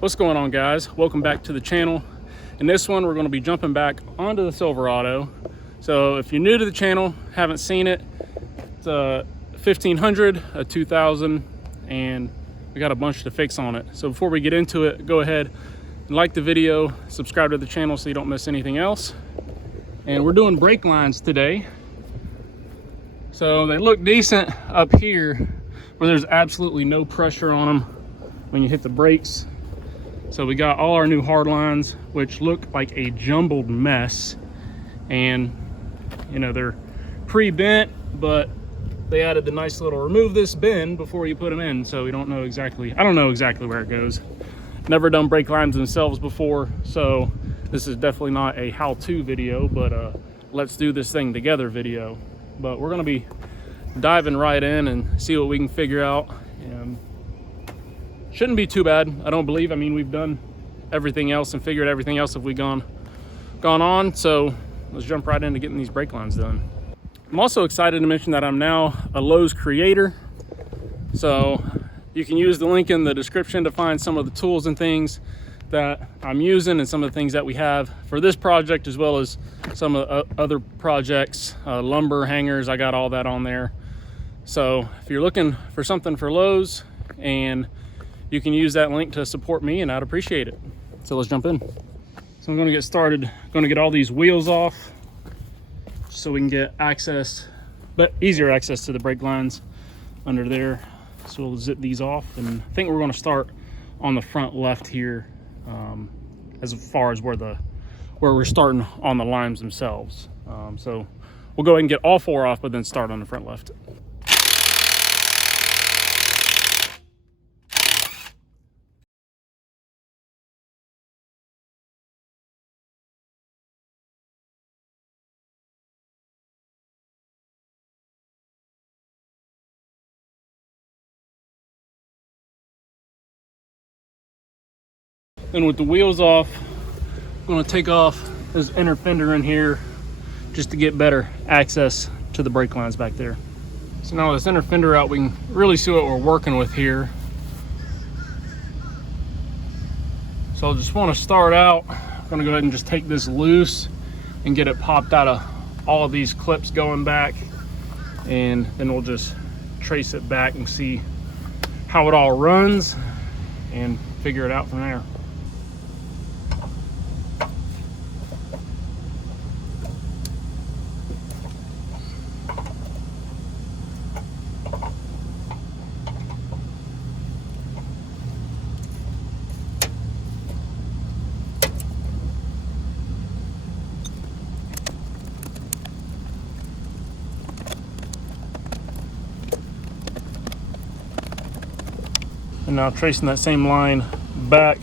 What's going on, guys? Welcome back to the channel. In this one, we're going to be jumping back onto the Silverado. So if you're new to the channel, haven't seen it, it's a 1500, a 2000, and we got a bunch to fix on it. So before we get into it, go ahead and like the video, subscribe to the channel so you don't miss anything else. And we're doing brake lines today. So they look decent up here where there's absolutely no pressure on them when you hit the brakes. So we got all our new hard lines, which look like a jumbled mess. And you know, they're pre-bent, but they added the nice little remove this bend before you put them in. So we don't know exactly, I don't know exactly where it goes. Never done brake lines themselves before. So this is definitely not a how-to video, but let's do this thing together video. But we're gonna be diving right in and see what we can figure out. And shouldn't be too bad, I don't believe. I mean, we've done everything else and figured everything else if we gone on. So let's jump right into getting these brake lines done. I'm also excited to mention that I'm now a Lowe's creator. So you can use the link in the description to find some of the tools and things that I'm using and some of the things that we have for this project, as well as some of the other projects, lumber hangers, I got all that on there. So if you're looking for something for Lowe's, and you can use that link to support me, and I'd appreciate it. So let's jump in. So I'm gonna get started. I'm gonna get all these wheels off so we can get access, but easier access to the brake lines under there. So we'll zip these off, and I think we're gonna start on the front left here, as far as where we're starting on the lines themselves. So we'll go ahead and get all four off, but then start on the front left. Then with the wheels off, I'm gonna take off this inner fender in here just to get better access to the brake lines back there. So now with this inner fender out, we can really see what we're working with here. So I just wanna start out, I'm gonna go ahead and just take this loose and get it popped out of all of these clips going back. And then we'll just trace it back and see how it all runs and figure it out from there. And now tracing that same line back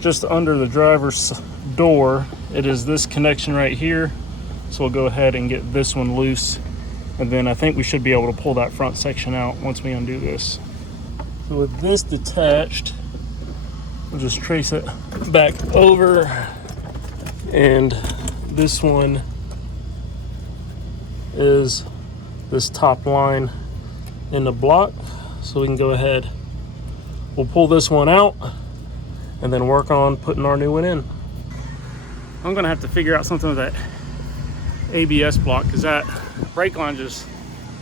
just under the driver's door, it is this connection right here. So we'll go ahead and get this one loose, and then I think we should be able to pull that front section out once we undo this. So with this detached, we'll just trace it back over, and this one is this top line in the block. So we can go ahead, we'll pull this one out and then work on putting our new one in. I'm gonna have to figure out something with that ABS block, because that brake line just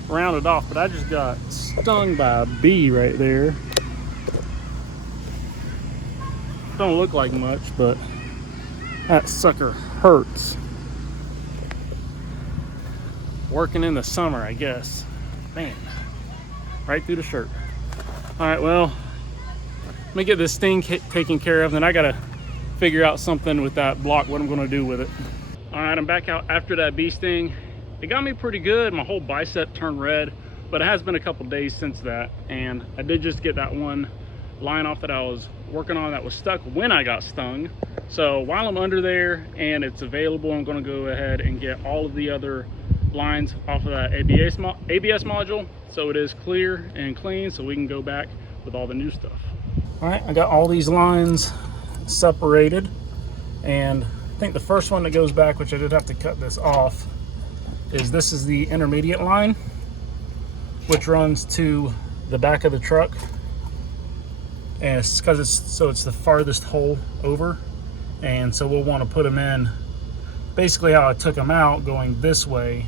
rounded off, but I just got stung by a bee right there. Don't look like much, but that sucker hurts. Working in the summer, I guess. Man, right through the shirt. All right, well, let me get this thing taken care of, then I gotta figure out something with that block, what I'm gonna do with it. All right, I'm back out after that bee sting. It got me pretty good. My whole bicep turned red, but it has been a couple days since that. And I did just get that one line off that I was working on that was stuck when I got stung. So while I'm under there and it's available, I'm gonna go ahead and get all of the other lines off of that ABS module, so it is clear and clean, so we can go back with all the new stuff. All right, I got all these lines separated, and I think the first one that goes back, which I did have to cut this off, is this is the intermediate line, which runs to the back of the truck. and it's because it's the farthest hole over, and so we'll want to put them in basically how I took them out, going this way,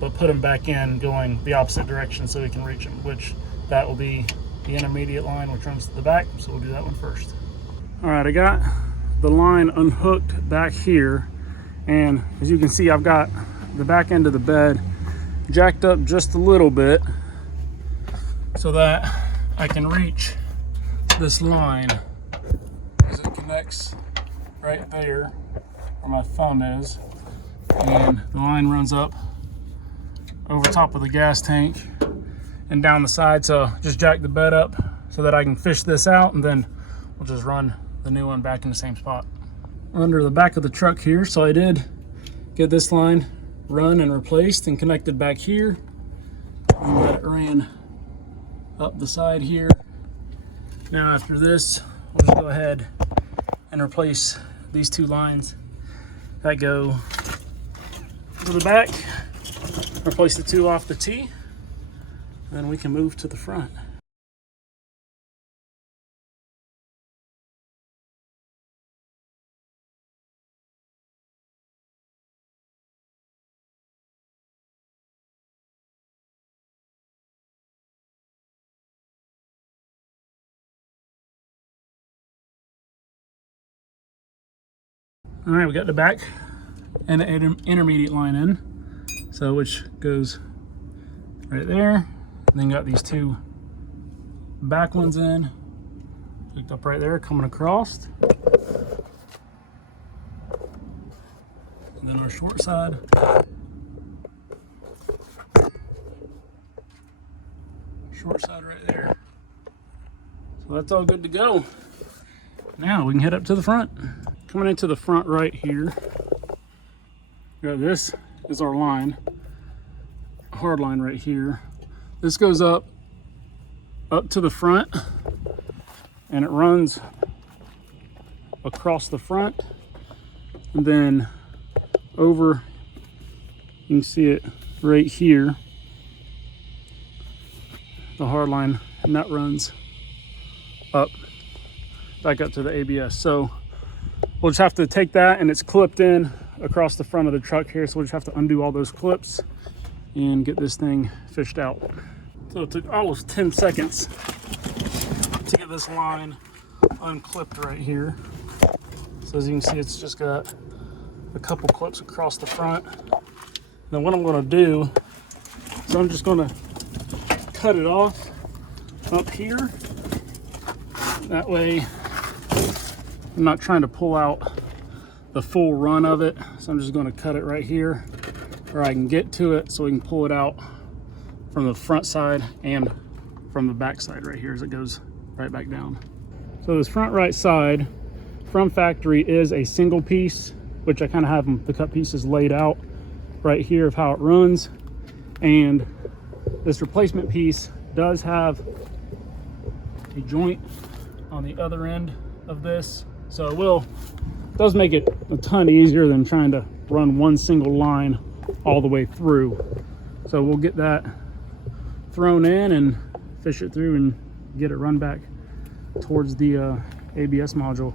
but put them back in going the opposite direction so we can reach them, which that will be the intermediate line which runs to the back, so we'll do that one first. All right, I got the line unhooked back here, and as you can see, I've got the back end of the bed jacked up just a little bit so that I can reach this line as it connects right there where my thumb is, and the line runs up over top of the gas tank and down the side. So just jack the bed up so that I can fish this out, and then we'll just run the new one back in the same spot under the back of the truck here. So I did get this line run and replaced and connected back here, and that it ran up the side here. Now after this, we'll just go ahead and replace these two lines that go to the back, replace the two off the T, and then we can move to the front. All right, we got the back and the intermediate line in, so which goes right there, and then got these two back ones in, hooked up right there, coming across, and then our short side. Short side right there. So that's all good to go. Now we can head up to the front. Coming into the front right here, this is our line, hard line right here. This goes up to the front, and it runs across the front, and then over, you can see it right here, the hard line, and that runs up, back up to the ABS. So we'll just have to take that, and it's clipped in across the front of the truck here, so we'll just have to undo all those clips and get this thing fished out. So it took almost 10 seconds to get this line unclipped right here. So as you can see, it's just got a couple clips across the front. Then what I'm going to do is I'm just going to cut it off up here. That way I'm not trying to pull out the full run of it, so I'm just going to cut it right here where I can get to it, so we can pull it out from the front side and from the back side right here as it goes right back down. So this front right side from factory is a single piece, which I kind of have the cut pieces laid out right here of how it runs, and this replacement piece does have a joint on the other end of this. So it does make it a ton easier than trying to run one single line all the way through. So we'll get that thrown in and fish it through and get it run back towards the ABS module.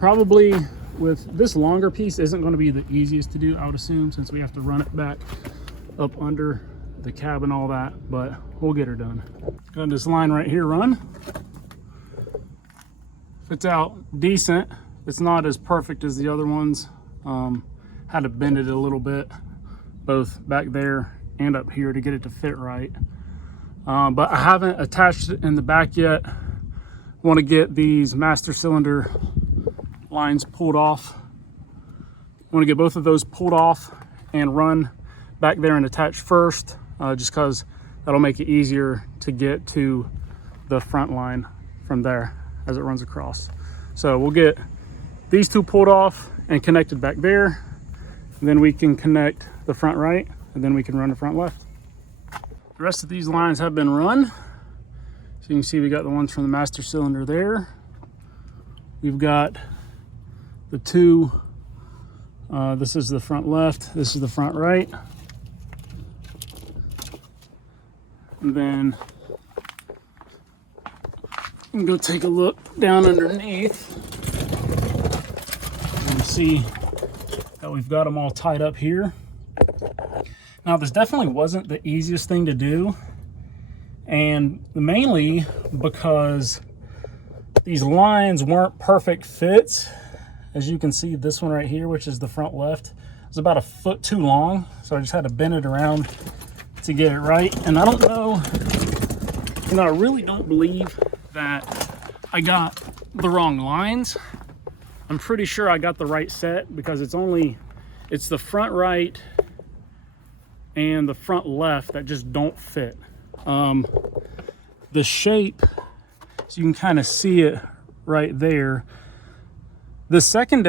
Probably with this longer piece isn't going to be the easiest to do, I would assume, since we have to run it back up under the cab and all that, but we'll get her done. Got this line right here run. Fits out decent. It's not as perfect as the other ones. Had to bend it a little bit, both back there and up here, to get it to fit right. But I haven't attached it in the back yet. Want to get these master cylinder lines pulled off. Want to get both of those pulled off and run back there and attach first, just because that'll make it easier to get to the front line from there as it runs across. So we'll get these two pulled off and connected back there, and then we can connect the front right, and then we can run the front left. The rest of these lines have been run. So you can see we got the ones from the master cylinder there. We've got the two, this is the front left, this is the front right. And then and go take a look down underneath and see that we've got them all tied up here. Now, this definitely wasn't the easiest thing to do, and mainly because these lines weren't perfect fits. As you can see, this one right here, which is the front left, is about a foot too long, so I just had to bend it around to get it right. And I don't know, I really don't believe that I got the wrong lines. I'm pretty sure I got the right set, because it's the front right and the front left that just don't fit. The shape, so you can kind of see it right there. The second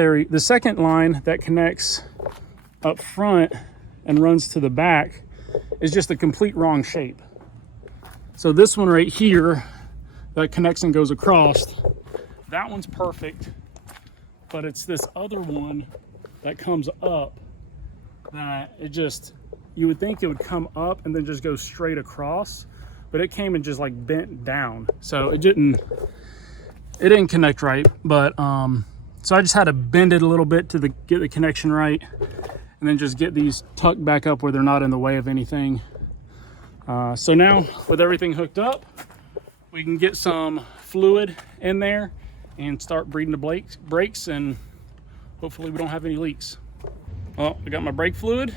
line that connects up front and runs to the back is just a complete wrong shape. So this one right here that connects and goes across, that one's perfect, but it's this other one that comes up that you would think it would come up and then just go straight across, but it came and just like bent down. So it didn't connect right, but so I just had to bend it a little bit to get the connection right, and then just get these tucked back up where they're not in the way of anything. So now with everything hooked up, we can get some fluid in there and start breathing the brakes, and hopefully we don't have any leaks. Well, I got my brake fluid,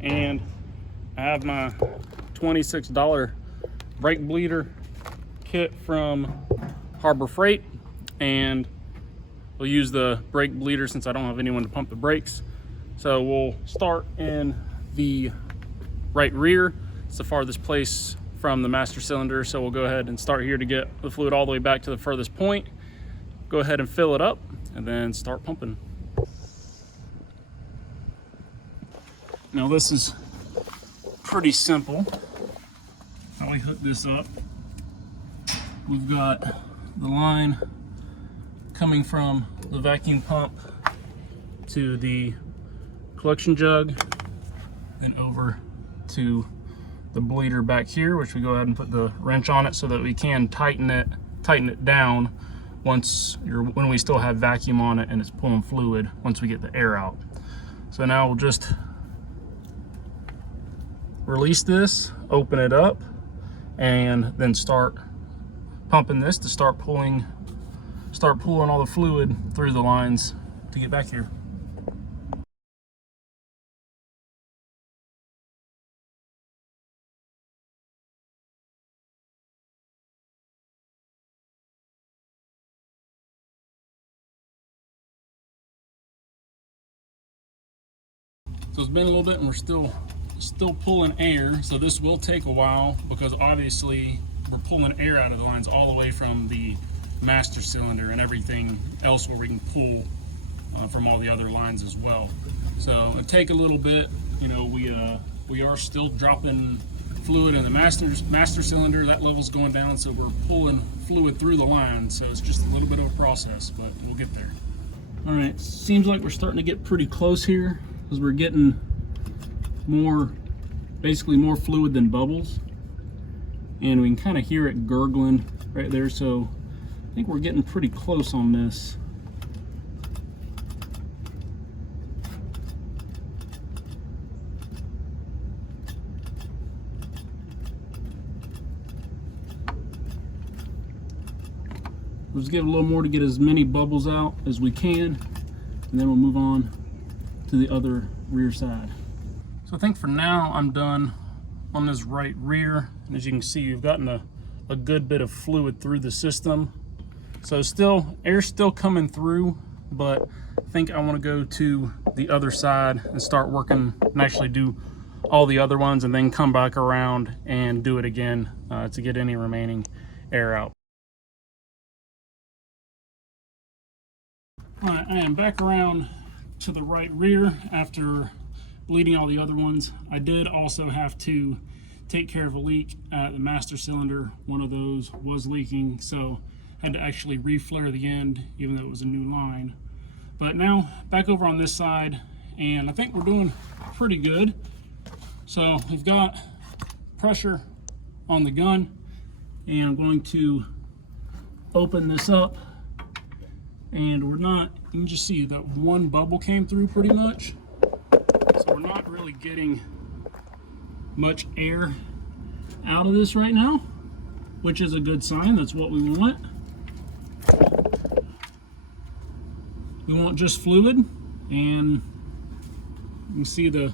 and I have my $26 brake bleeder kit from Harbor Freight, and we'll use the brake bleeder since I don't have anyone to pump the brakes. So we'll start in the right rear. It's the farthest place from the master cylinder, so we'll go ahead and start here to get the fluid all the way back to the furthest point. Go ahead and fill it up and then start pumping. Now this is pretty simple how we hook this up. We've got the line coming from the vacuum pump to the collection jug and over to the bleeder back here, which we go ahead and put the wrench on it so that we can tighten it down when we still have vacuum on it and it's pulling fluid once we get the air out. So now we'll just release this, open it up, and then start pumping this to start pulling all the fluid through the lines to get back here. So it's been a little bit and we're still pulling air, so this will take a while because obviously we're pulling air out of the lines all the way from the master cylinder and everything else where we can pull from all the other lines as well. So it'll take a little bit. We are still dropping fluid in the master cylinder. That level's going down, so we're pulling fluid through the line, so it's just a little bit of a process, but we'll get there. All right, seems like we're starting to get pretty close here because we're getting basically more fluid than bubbles, and we can kind of hear it gurgling right there. So I think we're getting pretty close on this. Let's give it a little more to get as many bubbles out as we can, and then we'll move on to the other rear side. So I think for now I'm done on this right rear, and as you can see, we've gotten a good bit of fluid through the system. So air's still coming through, but I think I want to go to the other side and start working and actually do all the other ones, and then come back around and do it again to get any remaining air out. All right, I am back around to the right rear after bleeding all the other ones. I did also have to take care of a leak at the master cylinder. One of those was leaking, so had to actually reflare the end, even though it was a new line. But now back over on this side, and I think we're doing pretty good. So we've got pressure on the gun, and I'm going to open this up, and we're not, you can just see that one bubble came through pretty much. So we're not really getting much air out of this right now, which is a good sign. That's what we want. We want just fluid, and you can see the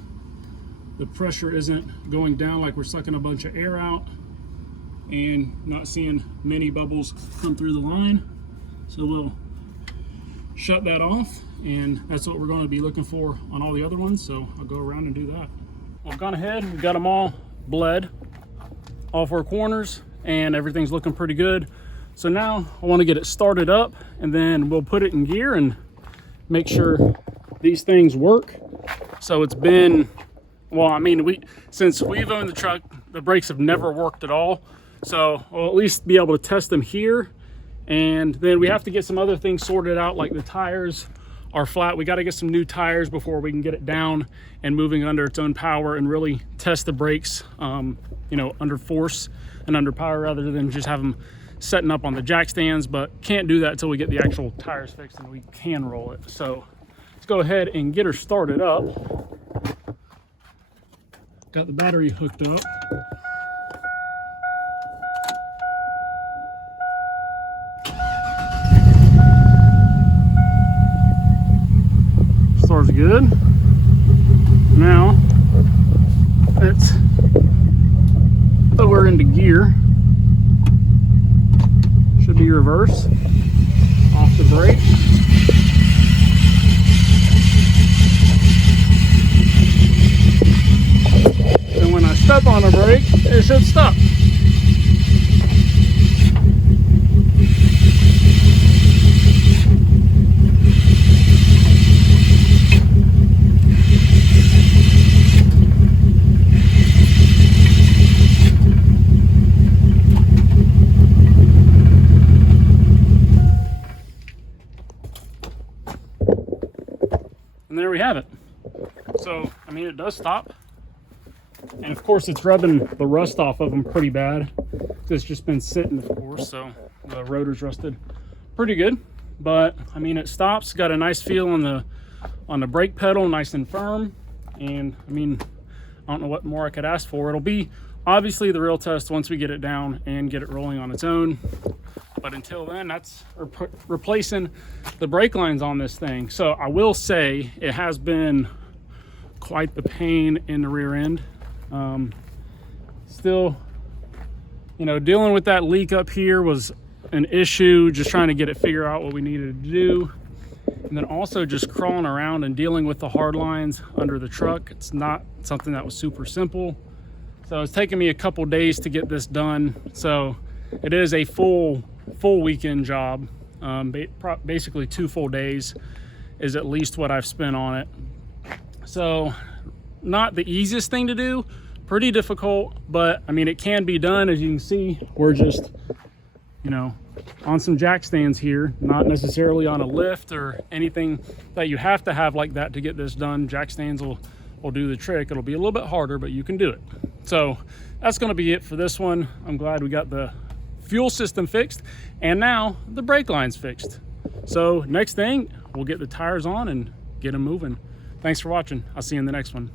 pressure isn't going down like we're sucking a bunch of air out, and not seeing many bubbles come through the line. So we'll shut that off, and that's what we're going to be looking for on all the other ones. So I'll go around and do that. Well, I've gone ahead, we've got them all bled, all four corners, and everything's looking pretty good. So now I want to get it started up, and then we'll put it in gear and make sure these things work. So it's been, well, I mean, since we've owned the truck, the brakes have never worked at all. So we'll at least be able to test them here. And then we have to get some other things sorted out, like the tires are flat. We got to get some new tires before we can get it down and moving under its own power and really test the brakes, you know, under force and under power, rather than just have them setting up on the jack stands. But can't do that until we get the actual tires fixed and we can roll it. So let's go ahead and get her started up. Got the battery hooked up. Starts good. Now let's throw her into gear. Should be reverse. Off the brake. And when I step on the brake, it should stop. And there we have it. So, I mean, it does stop. And of course, it's rubbing the rust off of them pretty bad. It's just been sitting, of course, so the rotor's rusted pretty good. But, I mean, it stops. Got a nice feel on the brake pedal, nice and firm. And, I mean, I don't know what more I could ask for. It'll be obviously the real test once we get it down and get it rolling on its own. But until then, that's replacing the brake lines on this thing. So I will say it has been quite the pain in the rear end. Still, you know, dealing with that leak up here was an issue, just trying to get it figured out what we needed to do. And then also just crawling around and dealing with the hard lines under the truck. It's not something that was super simple. So it's taken me a couple days to get this done. So it is a full weekend job. Basically 2 full days is at least what I've spent on it. So not the easiest thing to do, pretty difficult, but I mean, it can be done. As you can see, we're just, you know, on some jack stands here, not necessarily on a lift or anything that you have to have like that to get this done. Jack stands will do the trick. It'll be a little bit harder, but you can do it. So that's going to be it for this one. I'm glad we got the fuel system fixed, and now the brake line's fixed. So next thing, we'll get the tires on and get them moving. Thanks for watching. I'll see you in the next one.